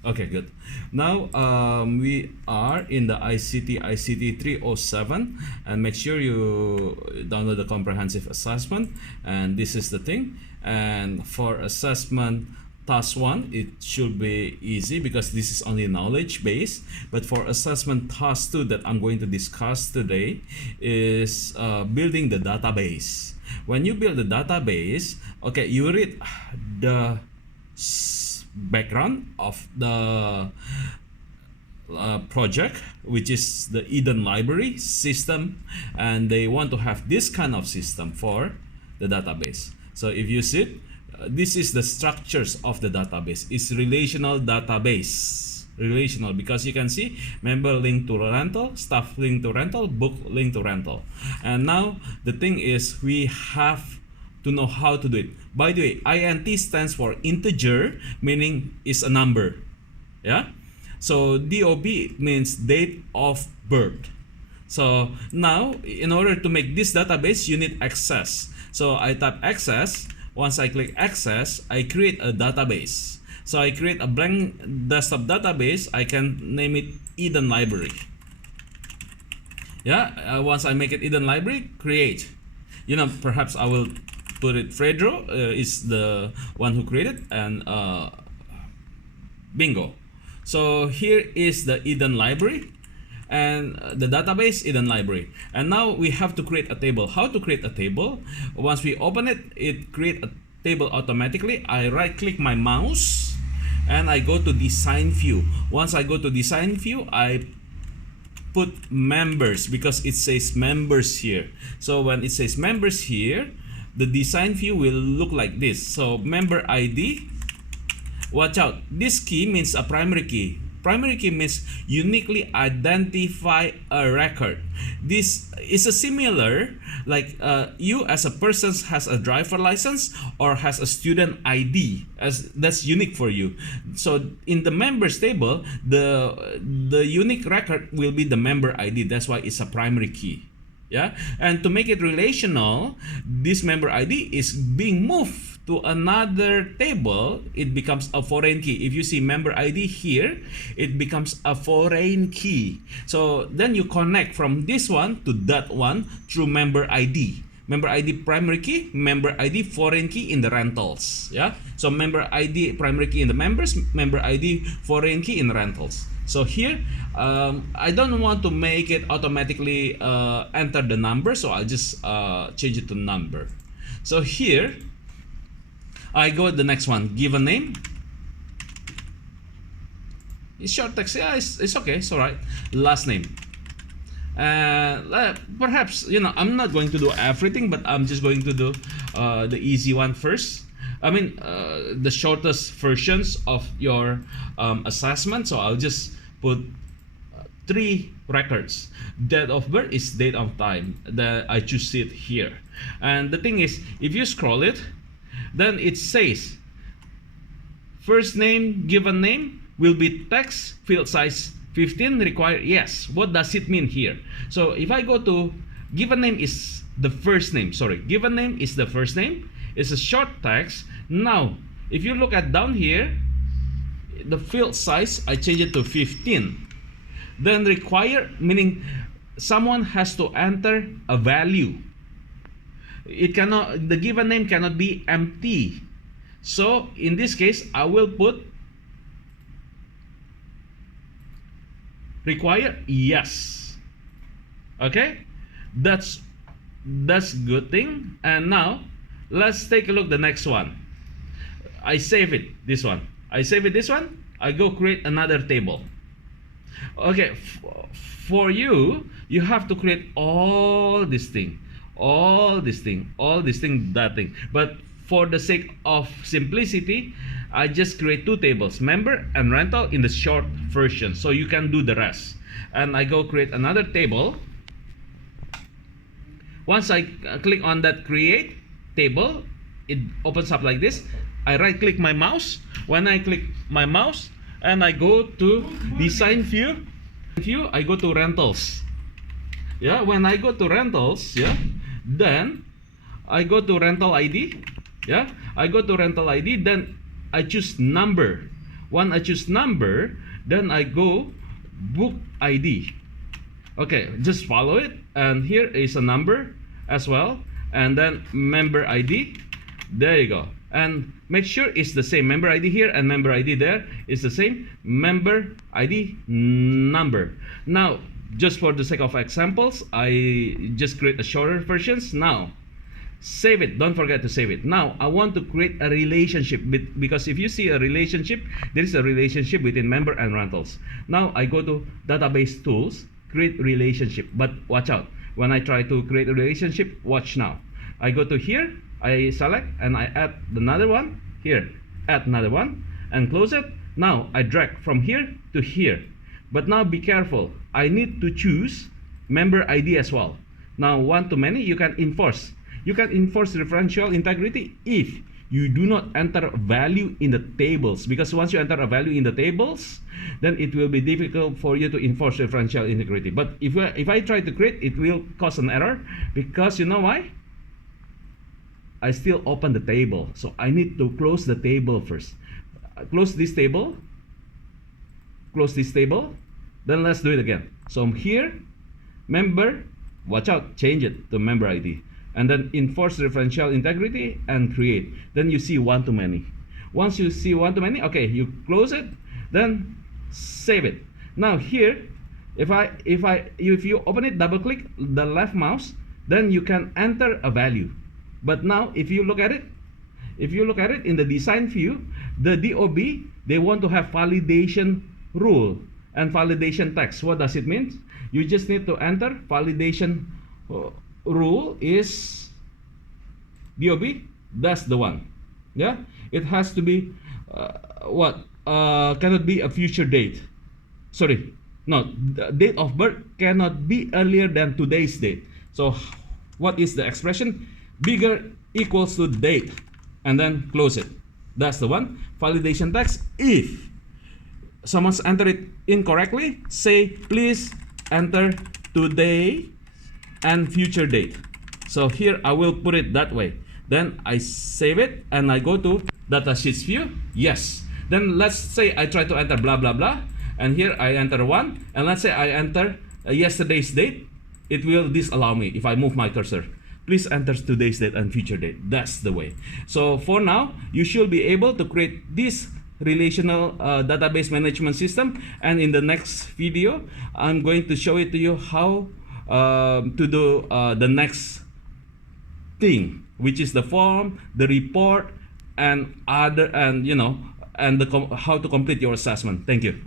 Okay, good. Now we are in the ICT 307, and make sure you download the comprehensive assessment. And this is the thing. And for assessment task 1, it should be easy because this is only knowledge based. But for assessment task 2 that I'm going to discuss today is building the database. When you build the database, okay, you read the background of the project, which is the Eden library system, and they want to have this kind of system for the database. So if you see it, this is the structures of the database. It's relational database. Relational, because you can see member link to rental, staff link to rental, book link to rental. And now the thing is, we have to know how to do it. By the way, int stands for integer, meaning is a number. Yeah. So DOB means date of birth. So now, in order to make this database, you need access. So I type access. Once I click access, I create a database. So I create a blank desktop database. I can name it Eden Library. Yeah. Once I make it Eden Library, create. Perhaps I will put it Fredro is the one who created, and bingo. So here is the Eden library, and the database Eden library. And now we have to create a table. How to create a table? Once we open it, it create a table automatically. I right click my mouse and I go to design view. Once I go to design view, I put members because it says members here. So when it says members here, the design view will look like this. So member ID, watch out, this key means a primary key. Primary key means uniquely identify a record. This is a similar like you as a person has a driver license or has a student ID, as that's unique for you. So in the members table, the unique record will be the member ID. That's why it's a primary key. Yeah, and to make it relational, this member ID is being moved to another table. It becomes a foreign key. If you see member ID here, it becomes a foreign key. So then you connect from this one to that one through member ID. Member ID primary key, member ID foreign key in the rentals. Yeah, so member ID primary key in the members, member ID foreign key in the rentals. So here, I don't want to make it automatically enter the number, so I'll just change it to number. So here, I go with the next one, give a name. It's short text, yeah, it's okay, it's alright. Last name. Perhaps, I'm not going to do everything, but I'm just going to do the easy one first. I mean, the shortest versions of your assessment. So I'll just put 3 records. Date of birth is date of time. That I choose it here. And the thing is, if you scroll it, then it says first name, given name will be text, field size 15, required yes. What does it mean here? So if I go to given name is the first name. Sorry, given name is the first name. It's a short text. Now, if you look at down here, the field size, I change it to 15. Then require, meaning someone has to enter a value. It cannot, the given name cannot be empty. So in this case, I will put require yes. Okay, that's good thing. And now let's take a look the next one. I save it, this one. I save it, this one. I go create another table. Okay, for you have to create all this thing, that thing. But for the sake of simplicity, I just create 2 tables, member and rental in the short version, so you can do the rest. And I go create another table. Once I click on that create table, it opens up like this. I right click my mouse. When I click my mouse and I go to design view, I go to rentals. Yeah, when I go to rentals, yeah, then I go to rental ID. Yeah, I go to rental ID, then I choose number. When I choose number, then I go book ID. Okay, just follow it, and here is a number as well, and then member ID. There you go. And make sure it's the same. Member ID here and member ID there is the same. Member ID number. Now, just for the sake of examples, I just create a shorter versions. Now, save it. Don't forget to save it. Now, I want to create a relationship because if you see a relationship, there is a relationship between member and rentals. Now, I go to database tools, create relationship. But watch out. When I try to create a relationship, watch now. I go to here, I select and I add another one here, add another one and close it. Now I drag from here to here. But now be careful. I need to choose member ID as well. Now one-to-many you can enforce. You can enforce referential integrity if you do not enter value in the tables, because once you enter a value in the tables, then it will be difficult for you to enforce referential integrity. But if I try to create, it will cause an error, because you know why? I still open the table, so I need to close the table first. Close this table, close this table, then let's do it again. So here, member, watch out, change it to member ID, and then enforce referential integrity and create. Then you see one-to-many. Once you see one-to-many, okay, you close it, then save it. Now here, if you open it, double click the left mouse, then you can enter a value. But now, if you look at it in the design view, the DOB, they want to have validation rule and validation text. What does it mean? You just need to enter validation rule is DOB. That's the one. Yeah, it has to be cannot be a future date. Sorry, no, the date of birth cannot be earlier than today's date. So, what is the expression? Bigger equals to date, and then close it. That's the one. Validation text. If someone's entered it incorrectly, say please enter today and future date. So here I will put it that way. Then I save it and I go to datasheets view. Yes. Then let's say I try to enter blah blah blah, and here I enter 1, and let's say I enter yesterday's date. It will disallow me if I move my cursor. Please enter today's date and future date. That's the way. So for now, you should be able to create this relational database management system. And in the next video, I'm going to show it to you how to do the next thing, which is the form, the report, and other, and how to complete your assessment. Thank you.